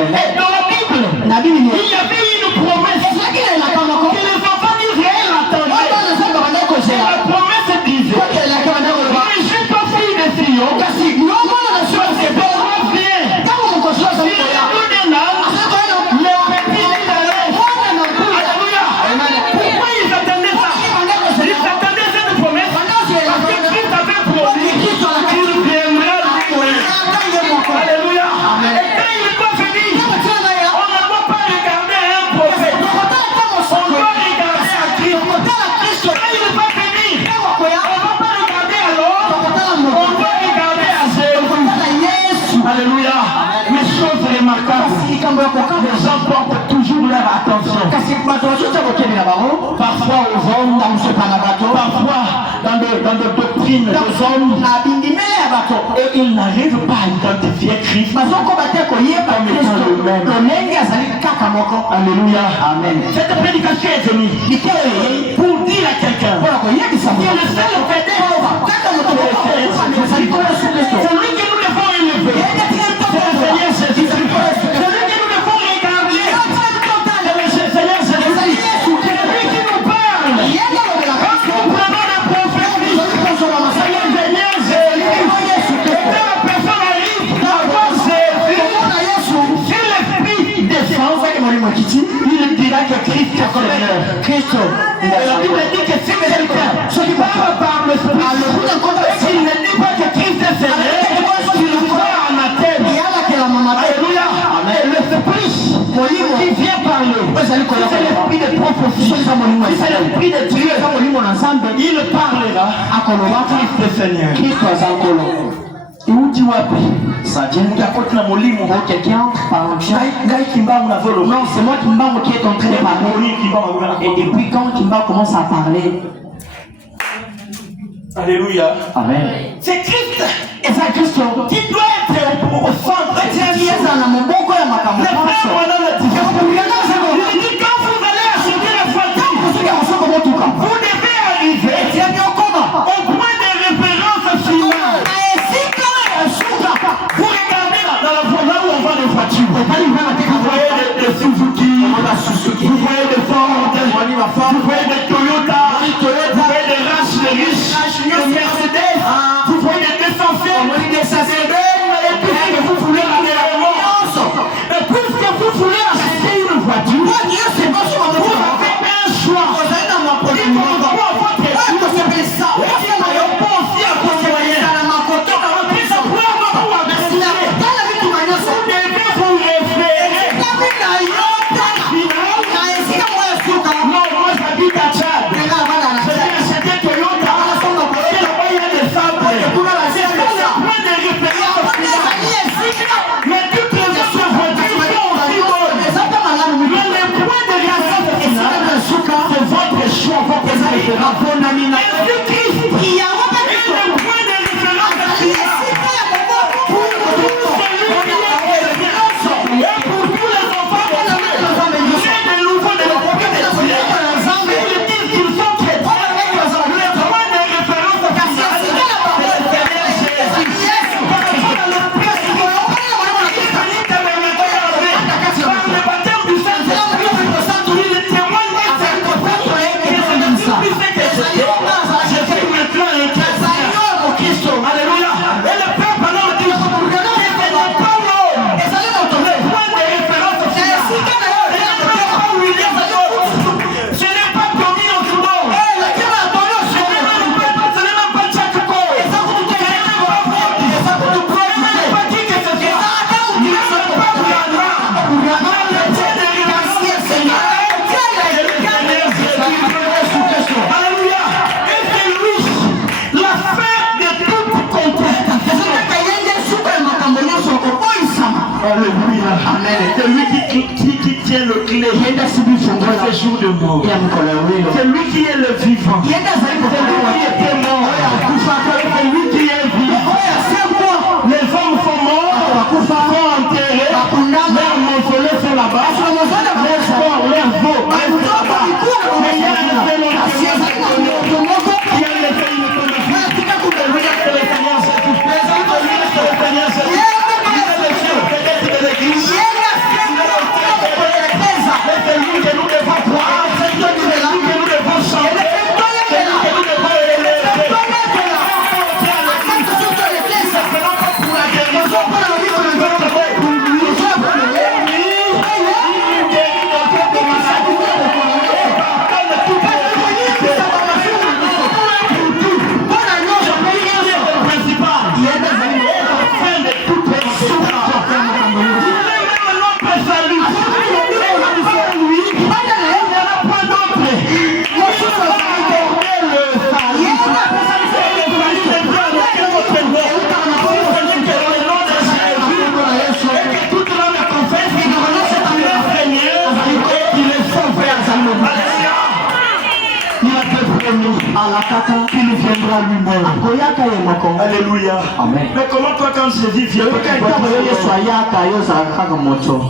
Et dans la Bible, il y avait une promesse que les enfants d'Israël attendaient. Et la promesse disait, ne suis pas fille de Sion, c'est pas moi bien. Si nous dénâmes, le petit d'Israël. Alléluia. Pourquoi ils attendaient ça? Ils attendaient cette promesse parce que Christ avait promis qu'il viendra lui-même. Alléluia. Et quand il n'est pas venu, on ne va pas regarder un prophète. On doit regarder à Christ. Quand il n'est pas venu, on ne va pas regarder à l'homme. On doit regarder à Jésus. Alléluia. Mais chose remarquable, les gens portent toujours leur attention. Parfois aux hommes, parfois dans des doctrines des hommes. Et ils n'arrivent pas à identifier Christ comme étant le même. Alléluia. Amen. Cette prédication est venue pour dire à quelqu'un que le seul véritable c'est lui que nous devons élever. C'est le Seigneur Jésus-Christ. C'est lui que nous devons regarder. C'est le Seigneur Jésus-Christ. C'est lui qui nous parle. Quand nous prenons la prophétie, c'est le Seigneur Jésus-Christ. Et quand la personne arrive à voir Jésus, si l'Esprit descend, il dira que Christ est Seigneur. Et la Bible dit que si quelqu'un parle par l'Esprit, s'il ne dit pas que Christ est Seigneur, il va en anathème. Alléluia. L'Esprit qui vient parler, c'est l'Esprit de prophétie, c'est l'Esprit de Dieu. Il parlera à Christ est Seigneur. Ça dit quelqu'un par non, c'est moi Kimbango qui est en train de parler. Et depuis quand Kimbango commence à parler? Alléluia. Amen. C'est Christ. Et c'est Christ qui doit être au centre. Le frère, il dit quand vous allez acheter la voiture, vous devez arriver au point de référence finale. Vous regardez dans la voie là où on voit les voitures. Vous voyez des Suzuki, vous voyez des Ford, vous voyez des Toyota, vous voyez des Ranch, des riches, des Mercedes, vous voyez des 200, et puisque vous voulez aller à l'avance, et puisque vous voulez acheter une voiture, vous avez un choix. Il faut avoir votre C'est lui qui tient le clé de ce jour de mort. C'est lui qui est le vivant. C'est lui qui était mort. C'est lui qui est vivant. Les hommes sont morts, sont enterrés, leurs mausolées sont là-bas, leurs corps, leurs veaux, mais il y a un seul qui a laissé une qu'il viendra lui-même. Alléluia. Amen. Mais comment toi quand Jésus vient,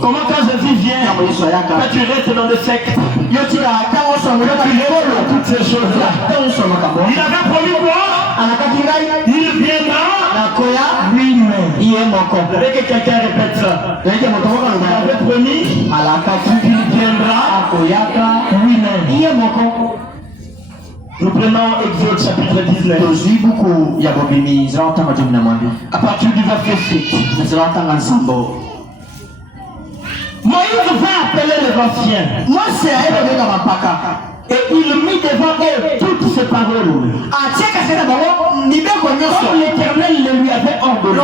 comment quand Jésus vient, quand tu restes dans le secte, tu toutes ces choses-là. Il avait promis quoi? Il viendra lui-même. Avec que quelqu'un répète ça. Il avait promis qu'il viendra lui-même. Nous prenons Exode chapitre 19. À partir du verset 6. Moïse va appeler les anciens. Et il mit devant eux toutes ces paroles. Comme l'Éternel le lui avait ordonné.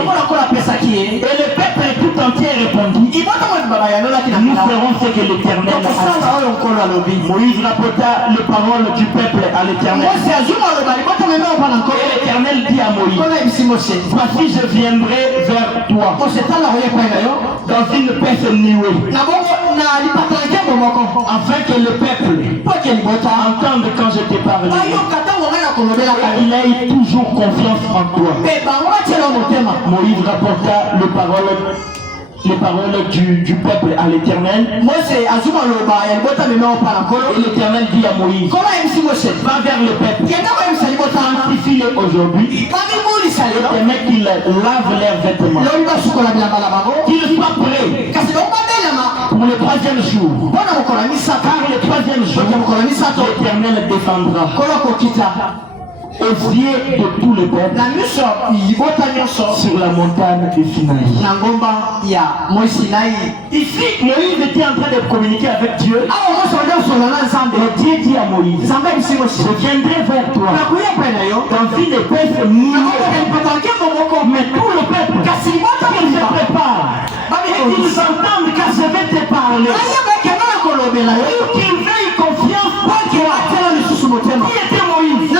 Et le peuple tout entier répondit: nous ferons ce que l'Éternel a dit. Moïse rapporta les paroles du peuple à l'Éternel. Et l'Éternel dit à Moïse: voici je viendrai vers toi dans une paix nouée, afin que le peuple entende quand je te parle. Il a eu toujours confiance en toi. Moïse rapporta les paroles du peuple à l'Éternel. Et l'Éternel dit à Moïse: va vers le peuple, sanctifie-le aujourd'hui, permet qu'ils lavent leurs vêtements, qu'ils soient prêts pour le troisième jour. Car le troisième jour, l'Éternel descendra aux yeux de tous les peuples sur la montagne de Sinaï. Ici, Moïse était en train de communiquer avec Dieu. Et Dieu dit à Moïse: je viendrai vers toi dans une épaisse nuée. Mais tout le peuple, il se prépare et qu'ils entendent que je vais te parler. Qu'ils veillent confiance en toi. Qui était Moïse?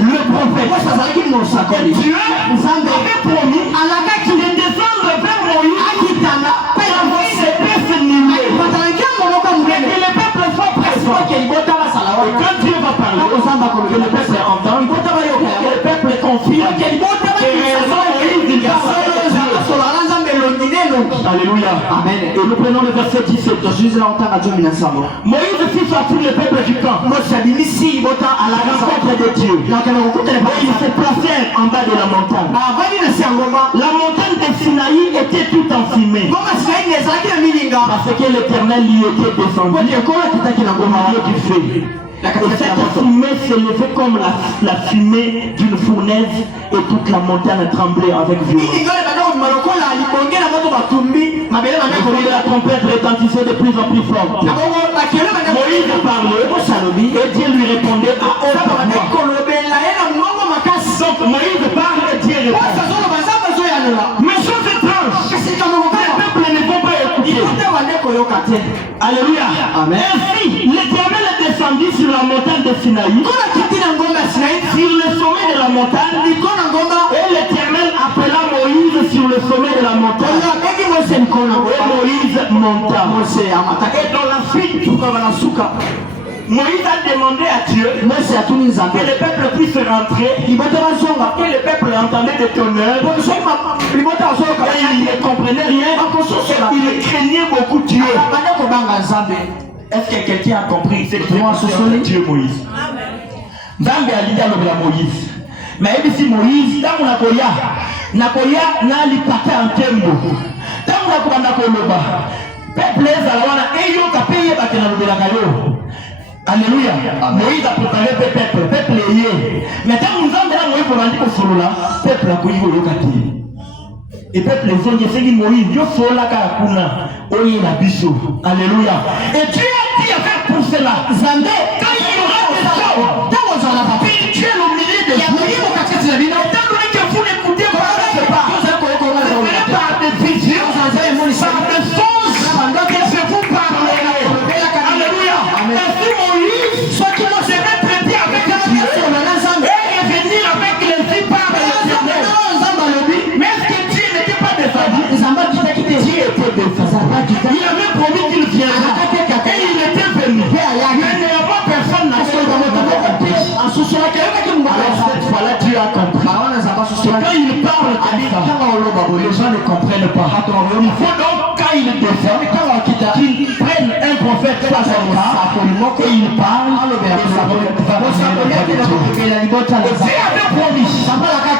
Le prophète. Et Dieu avait promis de descendre vers Moïse dans cette épaisse nuée. Et que le peuple soit présent. Et quand Dieu va parler, que le peuple entende, que le peuple confie, que réellement Moïse il va parler. Alléluia. Amen. Et nous prenons le verset 17. Moïse fit sortir le peuple du camp à la rencontre de Dieu. Et ils se placèrent en bas de la montagne. La montagne de Sinaï était tout enfumée, parce que l'Éternel y était descendu au milieu du feu. Et cette fumée s'élevait comme la fumée d'une fournaise, et toute la montagne tremblait avec violence. La trompette retentissait de plus en plus fort. Moïse parlait et Dieu lui répondait à haute voix. Donc Moïse parle et Dieu répond. Mais chose étrange, les peuples ne vont pas écouter. Alléluia. Amen. Ainsi, l'Éternel est descendu sur la montagne de Sinaï, sur le sommet de la montagne, et l'Éternel appela Moïse sur le sommet de la montagne. Et Moïse monta. Et dans la suite, Moïse a demandé à Dieu que le peuple puisse rentrer, que le peuple entendait des tonnerres, et il ne comprenait rien, il craignait beaucoup Dieu. Est-ce que quelqu'un a compris ce qui est Dieu Moïse? Nzambe alinga lobela Moïse. Mais ici Moïse, tangu nakoya nalipata ntembo. Tangu nakubanda koloba. Peuple ezalawana eyo kapeye bakena lobela kayo. Alléluia. Moïse a préparé le peuple yé. Mais tangu Nzambe la Moïse bandi ko solola, peuple akoyi lokati. Et peuple zongi sengi Moïse yo sola ka kuna oyi na biso. Alléluia. Et Dieu a dit à faire pour cela. Zande quand il y aura des choses, dans vos la spirituel au milieu de vous. Tant que vous n'écoutez pas, par des visions, par des songes, que je vous parlerai. Alléluia. Ainsi Moïse, soit qui se met traité avec Dieu et revenir avec les dix parts de l'Éternel. Mais est-ce que Dieu n'était pas descendu? Dieu était descendu. Il avait promis qu'il viendrait et il était venu. Mais néanmoins personne pas. Il faut donc, quand il descend, qu'il prenne un prophète face à moi et il parle et Dieu avait promis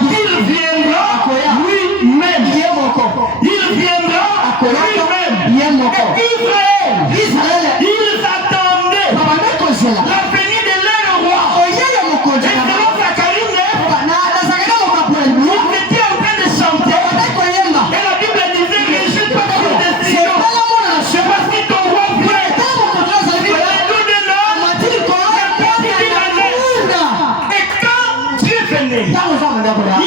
qu'il viendra lui-même. Il viendra lui-même. Et Israël, ils attendaient la venue de leur roi. Et selon Zacharie 9, ils étaient en train de chanter. Et la Bible disait, réjouis pas pour des décisions. Je sais pas si ton roi vient. Et quand Dieu venait, il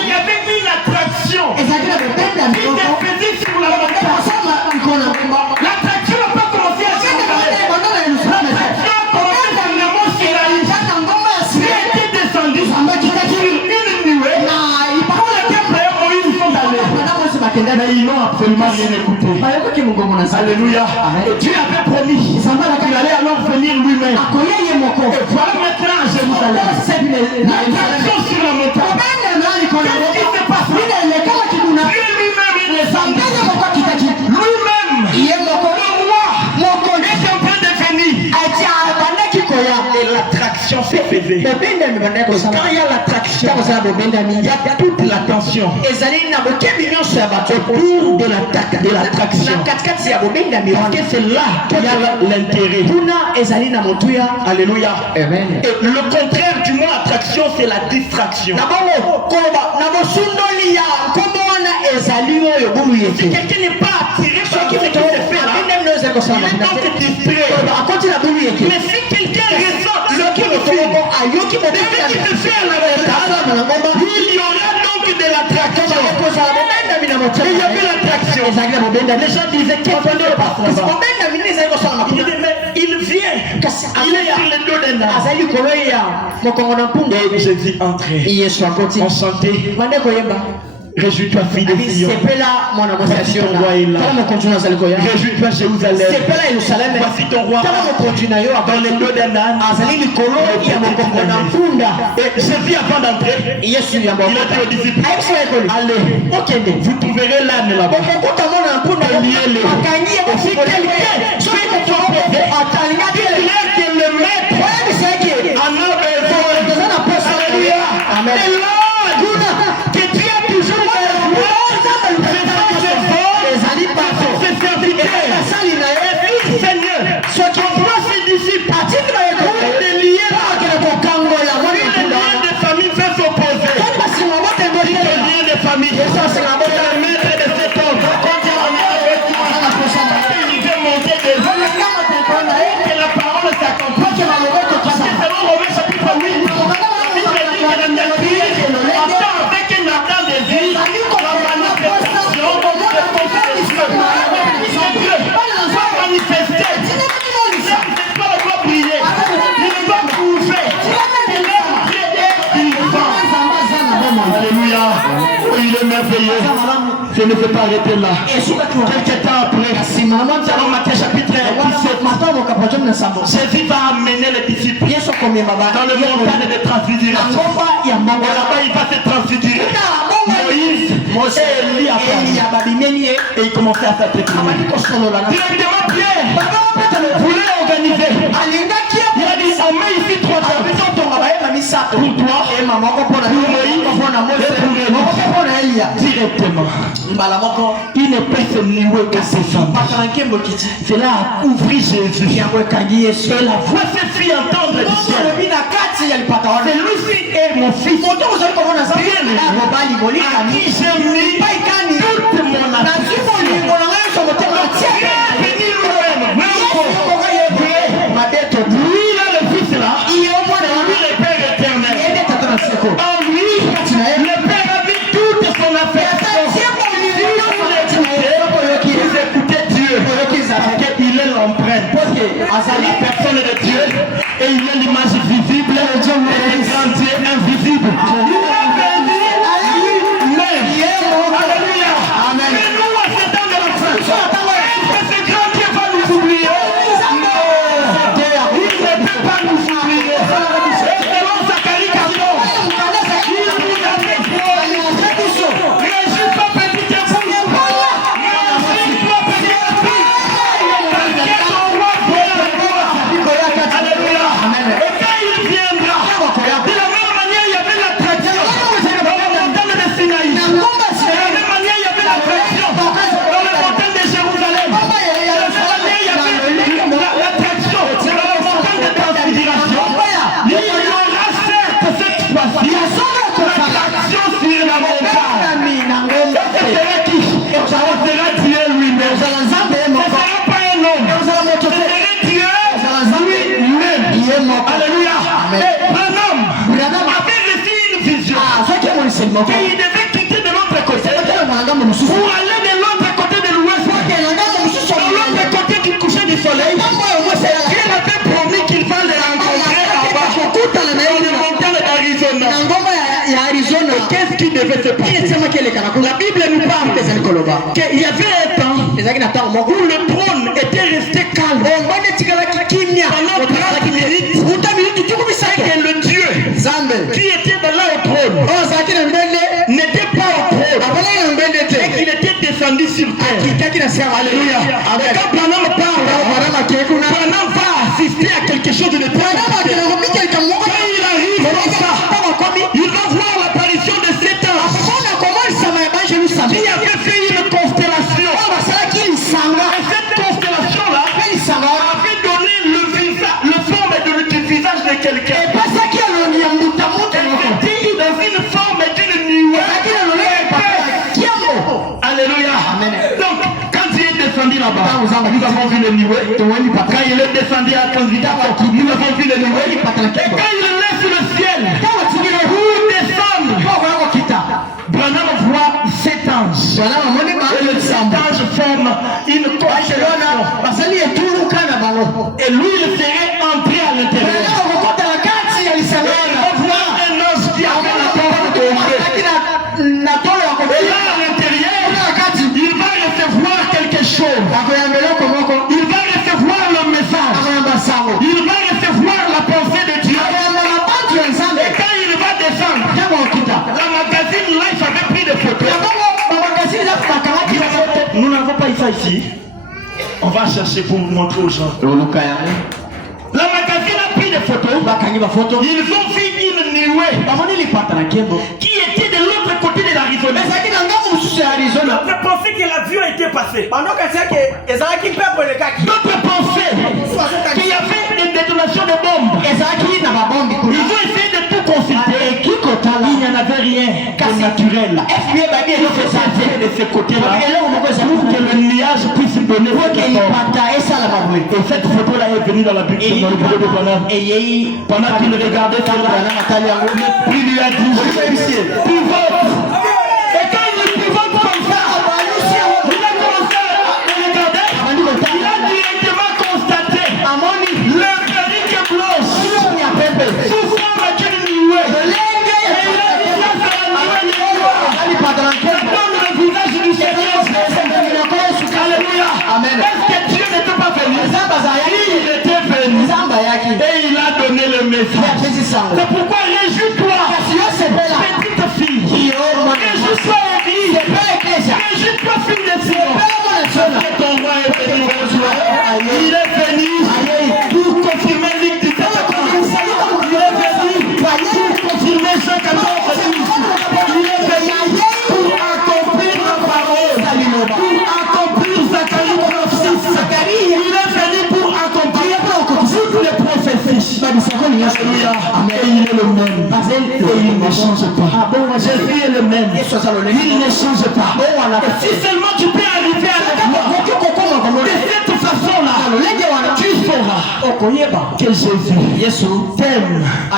y avait une attraction qui faisait sur la montagne. L'attraction n'a pas commencé à changer. L'attraction a commencé dans le mont Sinaï. Dieu était descendu sur une nuée. Quand le temple et Moïse sont allés, mais ils n'ont absolument rien écouté. Alléluia. Et Dieu avait promis qu'il allait alors venir lui-même. Et voilà maintenant à Jérusalem. L'attraction sur la montagne. Qu'est-ce qui se passe? Dieu lui-même est descendu. Lui-même, le roi, est en train de venir. Et l'attraction se faisait. Quand il y a l'attraction, il y a toute l'attention autour de l'attraction. Parce que c'est là qu'il y a l'intérêt. Alléluia. Amen. Et le contraire du mot attraction, c'est la distraction. Si quelqu'un n'est pas attiré par ce qui se fait là, il est donc distrait. Mais si quelqu'un ressent ce qui se fait à la il y aura donc de l'attraction. Il y avait l'attraction. Les gens disaient qu'il ne passe là-bas. Il vient. Il est sur le dos d'un arbre. Et Jésus entrait. On chantait. Réjouis-toi, fille de Sion. Voici ton roi est là. Réjouis-toi, Jérusalem. Voici ton roi. Dans le dos d'un âne. Et Jésus, avant d'entrer, il a dit aux disciples, allez, vous trouverez l'âne là-bas. Liez-le. Et si quelqu'un suit ton prophète, déclare que le maître en a besoin. Alléluia. Amen. Que Dieu a toujours Seigneur, ce qui voit ses disciples, des liens de famille veut s'opposer. Les liens de famille, le maître de cet homme, il veut monter des hommes, que la parole s'accompagne. C'est selon Romains chapitre 8, la Bible dit que la attend avec un ardent désir la manifestation de son Dieu. Manifester. C'est pas le doigt briller. Il doit prouver. Alléluia. Il est merveilleux. Je ne peux pas arrêter là. Quelques temps après, dans Matthieu chapitre 17, Jésus va amener les disciples dans le montagne de transfiguration. Et là-bas, il va se transfigurer. Moïse et Élie apparaissent. Et il commençait à s'atténuer. Directement, Pierre voulait organiser. Il a dit, on met ici 3 tables. Pour toi, pour Moïse, directement. Il ne peut se nouer qu'à ses femmes. C'est là à ouvrir Jésus. Et la voix se fit entendre du ciel. Celui-ci est mon fils. Bien-aimé, à qui j'ai mis toute mon attention. Lui, là, le fils là, lui, le Père éternel. En lui, le Père a mis toute son affection. Vous écoutez Dieu. Il est l'empreinte. La personne de Dieu. Et il est l'image visible. Et le grand Dieu invisible. Alléluia. Amen. Mais nous, à ce temps de l'enfant, est-ce que ce grand Dieu va nous oublier? Il ne peut pas nous oublier. Et selon Zacharie 14, il nous a fait réjouis pas petit enfant. qu'il devait quitter de l'autre côté pour aller de l'autre côté de l'ouest, de l'autre côté du coucher du soleil. Dieu avait promis qu'il va les rencontrer là-bas dans les montagnes d'Arizona. Qu'est-ce qui devait se passer? La Bible nous parle qu'il y avait un temps où le trône était resté calme pendant 30 minutes, et que le Dieu qui était là au trône n'était pas au trône, et qu'il était descendu sur terre. Alléluia. Et quand Branham parle, Branham va assister à quelque chose de très important. Quand il arrive comme ça, il va voir l'apparition de Satan qui avait fait une constellation. Et cette constellation-là avait donné le forme du visage de quelqu'un. Elle était dans une forme d'une nuée. Alléluia. Donc, quand il est descendu là-bas, nous avons vu le nuée. Quand il est descendu à candidat, nous avons vu le nuée. Et quand il laisse le ciel pour descendre, Branham voit 7 anges. Et les 7 anges forment une constellation. Et lui, il serait entré à l'intérieur. Il va voir un ange qui avait la forme de Dieu. Et là, à l'intérieur, il va recevoir quelque chose. Il va recevoir le message. Il va recevoir la pensée de Dieu. Et quand il va descendre, la magazine Life avait pris des photos. Nous n'avons pas ça ici. On va chercher pour vous montrer aux gens. La magazine a pris des photos. Ils ont vu une nuée qui était de l'autre côté de l'Arizona. D'autres pensaient que l'avion était passé. D'autres pensaient qu'il y avait une détonation de bombes. Ils ont essayé de tout consulter. Il n'y en avait rien de naturel. De ce côté-là, pour que le nuage puisse donner cette forme. Et cette photo-là est venue dans la Bible, dans le bureau de Branham. Pendant qu'il regardait ça, l'esprit lui a dit, pivote. Et quand il pivote comme ça, il a commencé à regarder. Il a directement constaté le brique blanche sous forme d'une nuée. Et il a dit ça, c'est la nuée. Ça donne le visage du Seigneur. Alléluia. Est-ce que Dieu n'était pas venu? Il était venu. Et il a donné le message. C'est pourquoi réjouis-toi, petite fille. Réjouis-toi, Église. Réjouis-toi, fille de Sion. Ton roi est venu aujourd'hui. Il est venu pour confirmer l'île du Téléphone. Il est venu pour confirmer Jean 14. Il est venu pour accomplir la parole. Pour accomplir Zacharie 9:6. Il est venu pour accomplir toutes les prophéties. Alléluia. Et il est le même. Et il ne change pas. Jésus est le même. Il ne change pas. Et si seulement tu peux arriver à la gloire de cette façon-là, tu sauras que Jésus t'aime. Et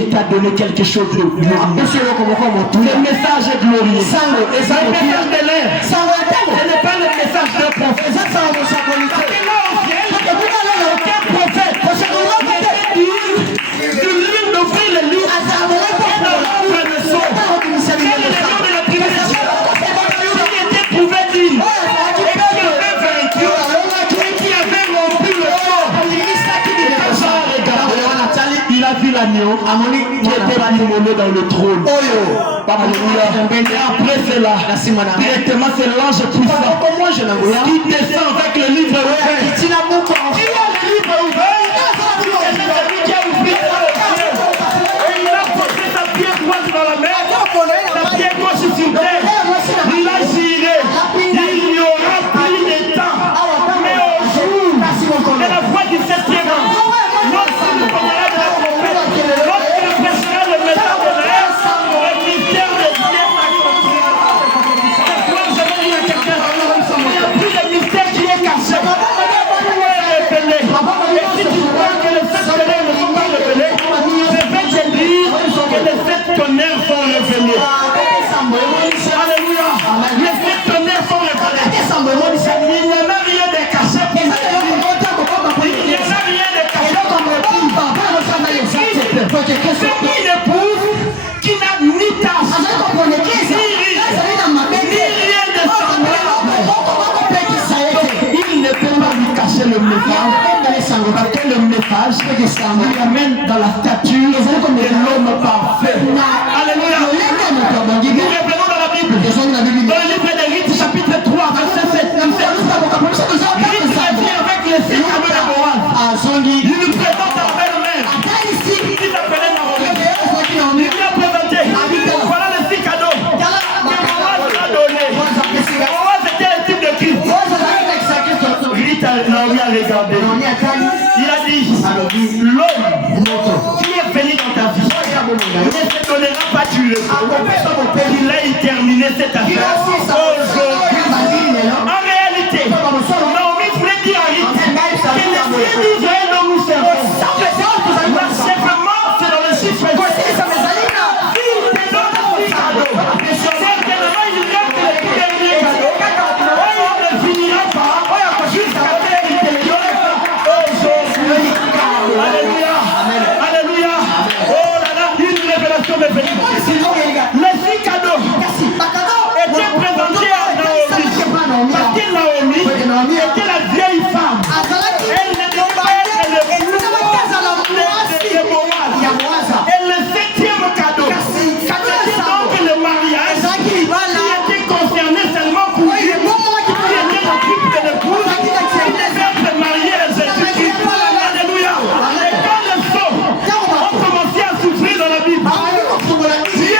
il t'a donné quelque chose de glorieux. Le message est glorieux. Le message de l'air. Ce n'est pas le message d'un prophète. Aucun prophète. De l'huile d'offrir le livre. Et de l'offre le son. C'est le nom de la tribulation. Qui était prouvé digne. Et qui avait vaincu. Et qui avait rompu le corps. Il a vu l'agneau qui était immolé dans le trône. Alléluia. Et après cela, directement c'est l'ange puissant qui descend avec le livre ouvert. Il y a le livre ouvert. Et c'est celui qui a ouvert. Et il a posé sa pierre droite dans la mer, sa pierre gauche sur terre. Il a giré. Il n'y aura plus de temps. Mais au jour de la foi du 7e an, lorsqu'il prenera de la trompette, lorsqu'il prêchera le message de l'air, le mystère de Dieu s'accomplira. C'est quoi je veux dire à quelqu'un? Il n'y a plus de mystère qui est caché. le message, il amène dans la stature de l'homme parfait. Alléluia. Nous revenons dans la Bible. Dans le livre des Rites, chapitre 3, verset 7. Rites avec les signes de Boaz. Il nous présente la belle-mère. Il s'appelait Naomi. Il lui a présenté. Voilà les 6 cadeaux que Boaz lui a donnés. Boaz était un type de Christ. Naomi a regardé. Il a dit, l'homme qui est venu dans ta vie ne te donnera pas du repos. Il a terminé cette affaire aujourd'hui. En réalité, Naomi voulait dire à Ruth que les cieux d'Israël dont nous servons, l'achèvement c'est dans le chiffre 7. Si te donne un cadeau, certainement il y a que le dernier cadeau, on ne finira pas jusqu'à Alléluia. Alléluia. Oh là là, une révélation de béni. Les 6 cadeaux étaient présentés à Naomi. Parce que Naomi était la vieille femme. Elle ne devait pas être le plus de Boaz. Et le 7e cadeau, c'était donc le mariage qui était concerné seulement pour lui. Qui était le couple de l'épouse. Qui devait être marié à Jésus-Christ. Alléluia. Dans la Bible, Dieu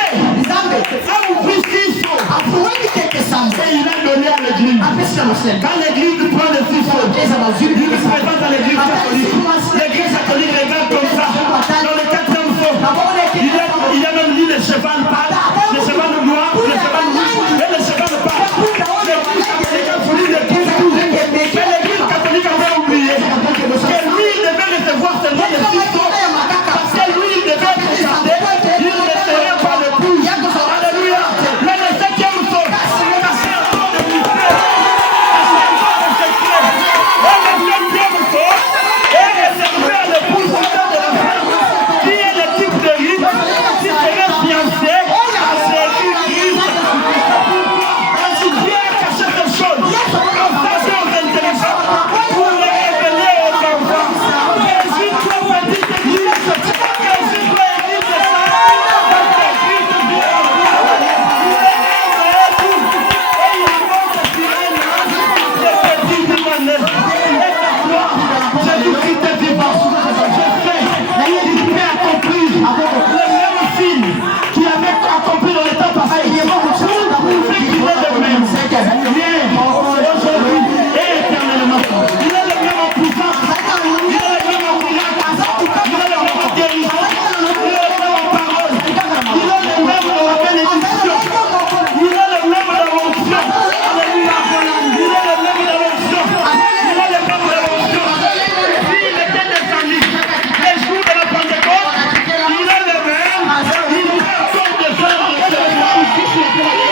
a ouvert 6 choses et il a donné à l'église. Quand l'église prend les 6 choses, il